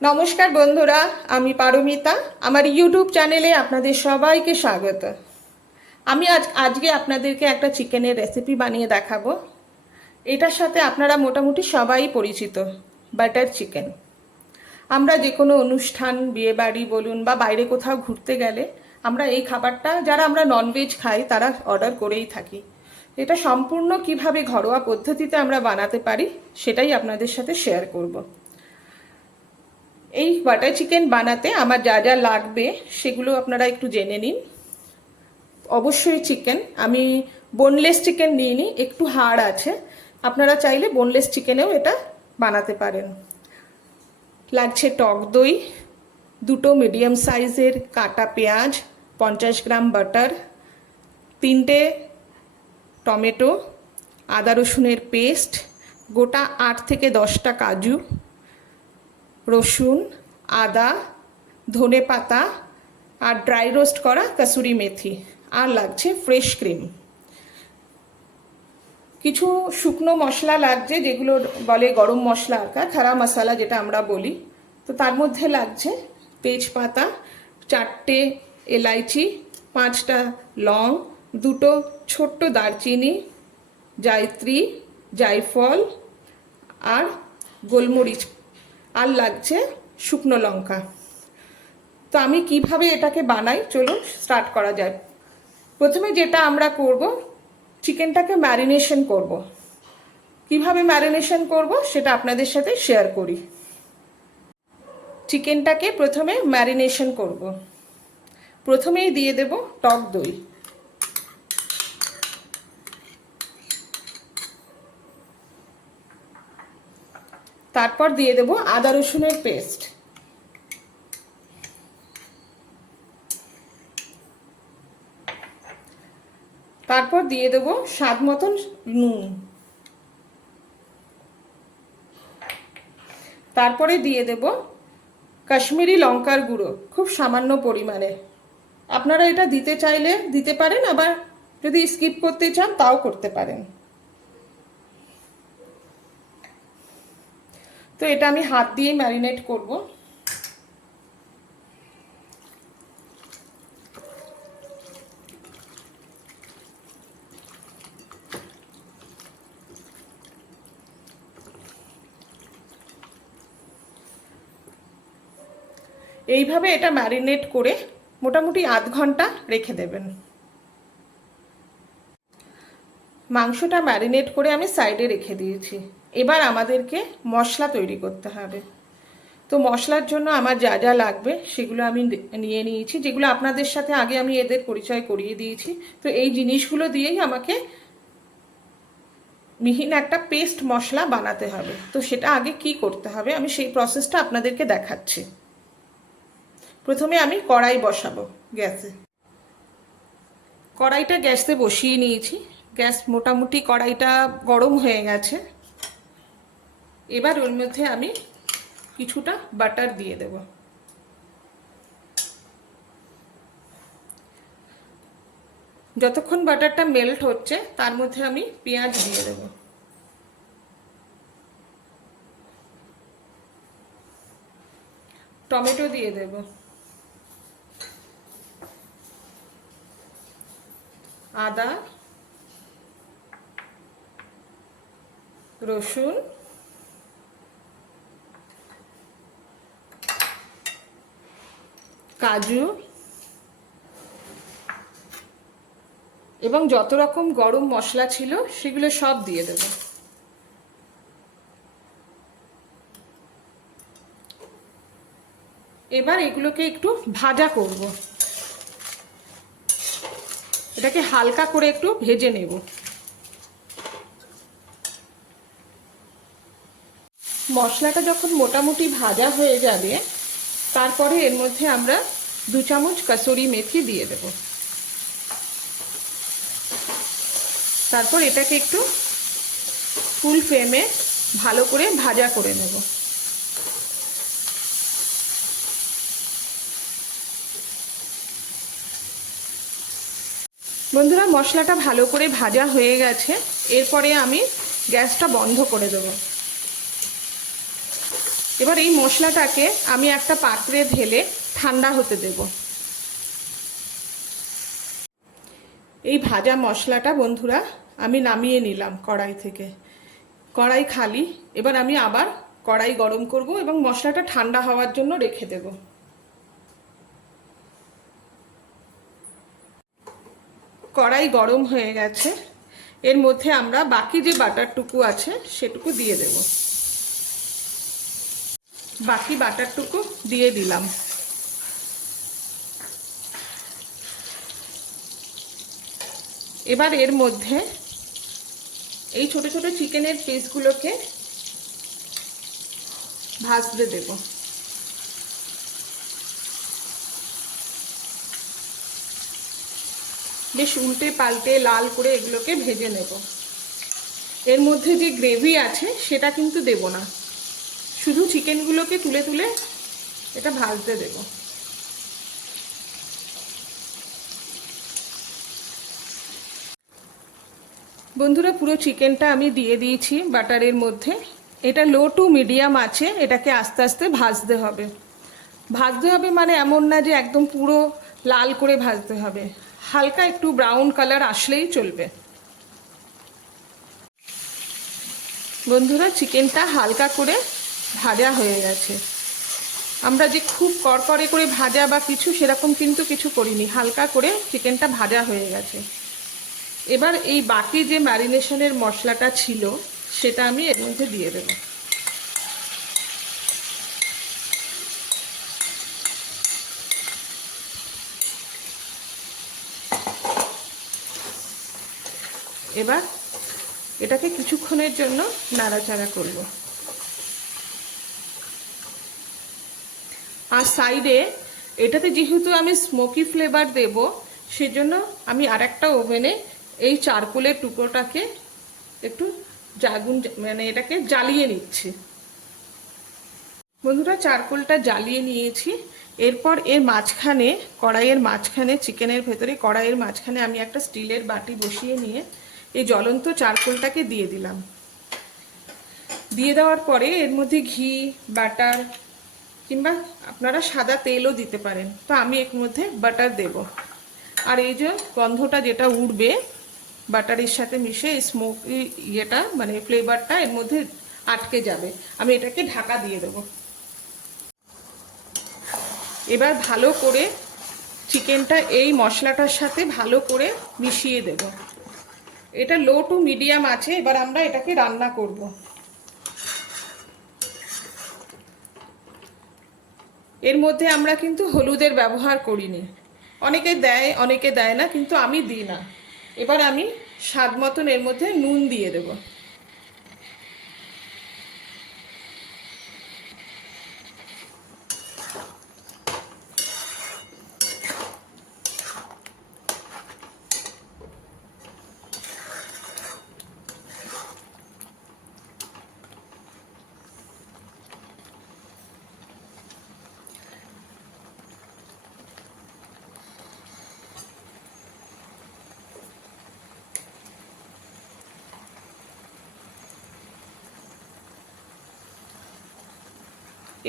নমস্কার বন্ধুরা, আমি পারমিতা। আমার ইউটিউব চ্যানেলে আপনাদের সবাইকে স্বাগত। আমি আজকে আপনাদেরকে একটা চিকেনের রেসিপি বানিয়ে দেখাবো। এটার সাথে আপনারা মোটামুটি সবাই পরিচিত, বাটার চিকেন। আমরা যে কোনো অনুষ্ঠান, বিয়েবাড়ি বলুন বা বাইরে কোথাও ঘুরতে গেলে আমরা এই খাবারটা, যারা আমরা ননভেজ খাই তারা অর্ডার করেই থাকি। এটা সম্পূর্ণ কিভাবে ঘরোয়া পদ্ধতিতে আমরা বানাতে পারি সেটাই আপনাদের সাথে শেয়ার করব। এই বাটার চিকেন বানাতে আমার যা যা লাগবে সেগুলো আপনারা একটু জেনে নিন। অবশ্যই চিকেন, আমি বোনলেস চিকেন নিইনি, একটু হাড় আছে। আপনারা চাইলে বোনলেস চিকেনেও এটা বানাতে পারেন। লাগছে টক দই, দুটো মিডিয়াম সাইজের কাটা পেঁয়াজ, 50 গ্রাম বাটার, 3টে টমেটো, আদা রসুনের পেস্ট, গোটা 8 থেকে 10টা কাজু, রসুন, আদা, ধনে পাতা আর ড্রাই রোস্ট করা কসুরি মেথি, আর লাগছে ফ্রেশ ক্রিম। কিছু শুকনো মশলা লাগছে, যেগুলো বলে গরম মশলা, আরকা খারা মশলা যেটা আমরা বলি। তো তার মধ্যে লাগছে তেজপাতা, 4টে এলাইচি, 5টা লং, 2টো ছোট্ট দারচিনি, জায়ত্রী, জায়ফল আর গোলমরিচ, আর লাগছে শুকনো লঙ্কা। তো আমি কিভাবে এটাকে বানাই চলুন স্টার্ট করা যায়। প্রথমে যেটা আমরা করব, চিকেনটাকে ম্যারিনেশন করব। কিভাবে ম্যারিনেশন করব সেটা আপনাদের সাথে শেয়ার করি। চিকেনটাকে প্রথমে ম্যারিনেশন করব। প্রথমেই দিয়ে দেব টক দই, তারপর দিয়ে দেব আদা রসুনের পেস্ট, তারপর দিয়ে দেব স্বাদ মতন নুন, তারপরে দিয়ে দেব কাশ্মীরি লঙ্কার গুঁড়ো, খুব সামান্য পরিমাণে। আপনারা এটা দিতে চাইলে দিতে পারেন, আবার যদি স্কিপ করতে চান তাও করতে পারেন। তো এটা আমি হাত দিয়ে ম্যারিনেট করব। এইভাবে এটা ম্যারিনেট করে মোটামুটি আধ ঘন্টা রেখে দেবেন। মাংসটা ম্যারিনেট করে আমি সাইডে রেখে দিয়েছি। এবার আমাদেরকে মশলা তৈরি করতে হবে। তো মশলার জন্য আমার যা যা লাগবে সেগুলো আমি নিয়ে নিয়েছি, যেগুলো আপনাদের সাথে আগে আমি এদের পরিচয় করিয়ে দিয়েছি। তো এই জিনিসগুলো দিয়েই আমাকে মিহিন একটা পেস্ট মশলা বানাতে হবে। তো সেটা আগে কি করতে হবে আমি সেই প্রসেসটা আপনাদেরকে দেখাচ্ছি। প্রথমে আমি কড়াই বসাবো গ্যাসে। কড়াইটা গ্যাসে বসিয়ে নিয়েছি। গ্যাস মোটামুটি কড়াইটা গরম হয়ে গেছে। এবার ওর মধ্যে আমি কিছুটা বাটার দিয়ে দেব। যতক্ষণ বাটারটা মেল্ট হচ্ছে তার মধ্যে আমি পেঁয়াজ দিয়ে দেব। টমেটো দিয়ে দেব, আদা, রসুন, কাজু এবং যত রকম গরম মশলা ছিল সেগুলো সব দিয়ে দেব। এবার এগুলোকে একটু ভাজা করব। এটাকে হালকা করে একটু ভেজে নেব। মশলাটা যখন মোটামুটি ভাজা হয়ে যাবে তারপরে এর মধ্যে আমরা 2 চামচ কসুরি মেথি দিয়ে দেব। তারপর এটাকে একটু ফুল ফ্লেমে ভালো করে ভাজা করে নেব। বন্ধুরা, মশলাটা ভালো করে ভাজা হয়ে গেছে। এরপরে আমি গ্যাসটা বন্ধ করে দেব। এবার এই মশলাটাকে আমি একটা পাত্রে ঢেলে ঠান্ডা হতে দেব। এই ভাজা মশলাটা বন্ধুরা আমি নামিয়ে নিলাম কড়াই থেকে। কড়াই খালি। এবার আমি আবার কড়াই গরম করব এবং মশলাটা ঠান্ডা হওয়ার জন্য রেখে দেব। কড়াই গরম হয়ে গেছে। এর মধ্যে আমরা বাকি যে বাটারটুকু আছে সেটুকু দিয়ে দেব। বাকি বাটারটুকু দিয়ে দিলাম। এবার এর মধ্যে এই ছোট ছোট চিকেনের পিসগুলোকে ভাজতে দেব। বেশ উল্টে পাল্টে লাল করে এগুলোকে ভেজে নেব। এর মধ্যে যে গ্রেভি আছে সেটা কিন্তু দেব না, শুধু চিকেনগুলোকে তুলে তুলে এটা ভাজতে দেব। বন্ধুরা পুরো চিকেনটা আমি দিয়ে দিয়েছি বাটারের মধ্যে। এটা লো টু মিডিয়াম আছে, এটাকে আস্তে আস্তে ভাজতে হবে। ভাজতে হবে মানে এমন না যে একদম পুরো লাল করে ভাজতে হবে, হালকা একটু ব্রাউন কালার আসলেই চলবে। বন্ধুরা চিকেনটা হালকা করে ভাজা হয়ে গেছে। আমরা যে খুব কড়কড়ে করে ভাজা বা কিছু সেরকম কিন্তু কিছু করিনি, হালকা করে চিকেনটা ভাজা হয়ে গেছে। এবার এই বাকি যে ম্যারিনেশনের মশলাটা ছিল সেটা আমি এর মধ্যে দিয়ে দেব। এবার এটাকে কিছুক্ষণের জন্য নাড়াচাড়া করব। আর সাইডে এটাতে যেহেতু আমি স্মোকি ফ্লেভার দেব সেজন্য আমি আরেকটা ওভেনে এই চারকোলের টুকরোটাকে একটু মানে এটাকে জ্বালিয়ে নিচ্ছি। বন্ধুরা চারকোলটা জ্বালিয়ে নিয়েছি। এরপর এর মাঝখানে, কড়াইয়ের মাঝখানে, চিকেনের ভেতরে কড়াইয়ের মাঝখানে আমি একটা স্টিলের বাটি বসিয়ে নিয়ে এই জ্বলন্ত চারকোলটাকে দিয়ে দিলাম। দিয়ে দেওয়ার পরে এর মধ্যে ঘি, বাটার কিংবা আপনারা সাদা তেলও দিতে পারেন, তো আমি এর মধ্যে বাটার দেব। আর এই যে গন্ধটা যেটা উঠবে বাটারের সাথে মিশে, এই স্মোকি ইয়েটা মানে ফ্লেভারটা এর মধ্যে আটকে যাবে। আমি এটাকে ঢাকা দিয়ে দেব। এবার ভালো করে চিকেনটা এই মশলাটার সাথে ভালো করে মিশিয়ে দেব। এটা লো টু মিডিয়াম আছে। এবার আমরা এটাকে রান্না করব। এর মধ্যে আমরা কিন্তু হলুদের ব্যবহার করিনি, অনেকে দেয় অনেকে দেয় না, কিন্তু আমি দিই না। এবার আমি স্বাদ মতন এর মধ্যে নুন দিয়ে দেব।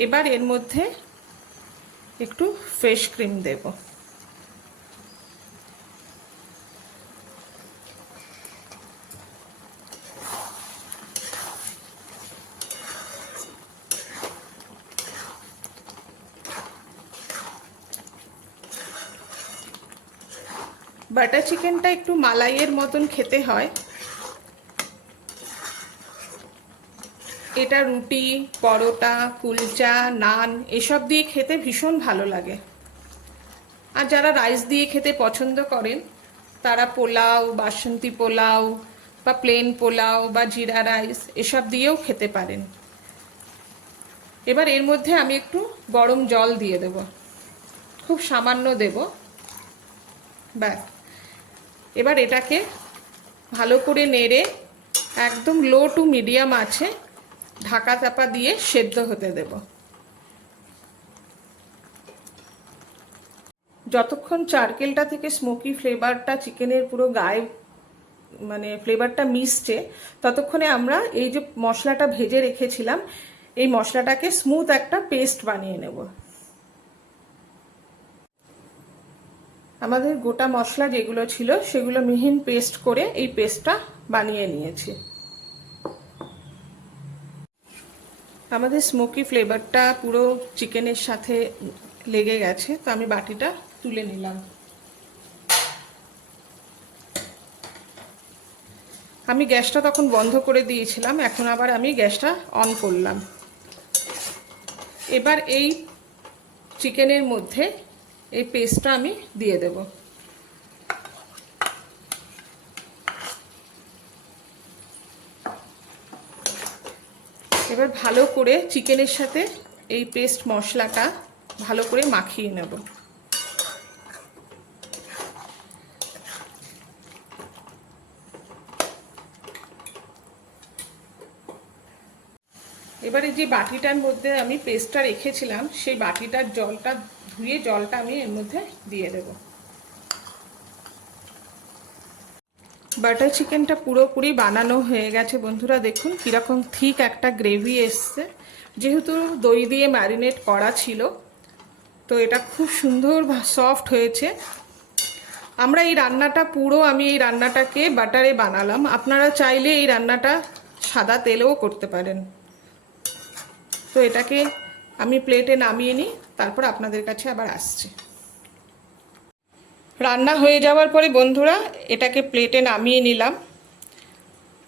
এবার এর মধ্যে একটু ফ্রেশ ক্রিম দেব। বাটার চিকেনটা একটু মালাইয়ের মতন খেতে হয়। এটা রুটি, পরোটা, কুলচা, নান এসব দিয়ে খেতে ভীষণ ভালো লাগে। আর যারা রাইস দিয়ে খেতে পছন্দ করেন তারা পোলাও, বাসন্তী পোলাও বা প্লেন পোলাও বা জিরা রাইস এসব দিয়েও খেতে পারেন। এবার এর মধ্যে আমি একটু গরম জল দিয়ে দেব, খুব সামান্য দেব, ব্যাস। এবার এটাকে ভালো করে নেড়ে একদম লো টু মিডিয়াম আছে ঢাকা চাপা দিয়ে সেদ্ধ হতে দেব। যতক্ষণ চারকেলটা থেকে স্মোকি ফ্লেভারটা চিকেনের পুরো গায়ে মানে ফ্লেভারটা মিশছে, ততক্ষণে আমরা এই যে মশলাটা ভেজে রেখেছিলাম এই মশলাটাকে স্মুথ একটা পেস্ট বানিয়ে নেব। আমাদের গোটা মশলা যেগুলো ছিল সেগুলো মিহিন পেস্ট করে এই পেস্টটা বানিয়ে নিয়েছি। আমাদের স্মোকি ফ্লেভারটা পুরো চিকেনের সাথে লেগে গেছে, তো আমি বাটিটা তুলে নিলাম। আমি গ্যাসটা তখন বন্ধ করে দিয়েছিলাম, এখন আবার আমি গ্যাসটা অন করলাম। এবার এই চিকেনের মধ্যে এই পেস্টটা আমি দিয়ে দেব। এবার ভালো করে চিকেনের সাথে এই পেস্ট মশলাটা ভালো করে মাখিয়ে নেব। এবারে যে বাটিটার মধ্যে আমি পেস্টটা রেখেছিলাম সেই বাটিটার জলটা ধুয়ে জলটা আমি এর মধ্যে দিয়ে দেব। বাটার চিকেনটা পুরোপুরি বানানো হয়ে গেছে বন্ধুরা, দেখুন কীরকম ঠিক একটা গ্রেভি এসছে। যেহেতু দই দিয়ে ম্যারিনেট করা ছিল তো এটা খুব সুন্দর সফট হয়েছে। আমরা এই রান্নাটা আমি এই রান্নাটাকে বাটারে বানালাম, আপনারা চাইলে এই রান্নাটা সাদা তেলেও করতে পারেন। তো এটাকে আমি প্লেটে নামিয়ে নিই, তারপর আপনাদের কাছে আবার আসছি। রান্না হয়ে যাওয়ার পরে বন্ধুরা এটাকে প্লেটে নামিয়ে নিলাম।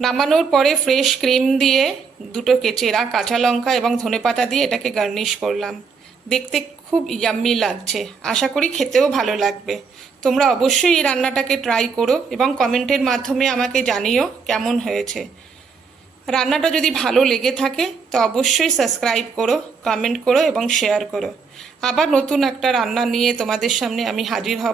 নামানোর পরে ফ্রেশ ক্রিম দিয়ে দুটো চেরা কাঁচা লঙ্কা এবং ধনেপাতা দিয়ে এটাকে গার্নিশ করলাম। দেখতে খুব ইয়াম্মি লাগছে, আশা করি খেতেও ভালো লাগবে। তোমরা অবশ্যই এই রান্নাটাকে ট্রাই করো এবং কমেন্টের মাধ্যমে আমাকে জানিও কেমন হয়েছে। রান্নাটা যদি ভালো লেগে থাকে তো অবশ্যই সাবস্ক্রাইব করো, কমেন্ট করো এবং শেয়ার করো। আবার নতুন একটা রান্না নিয়ে তোমাদের সামনে আমি হাজির হব।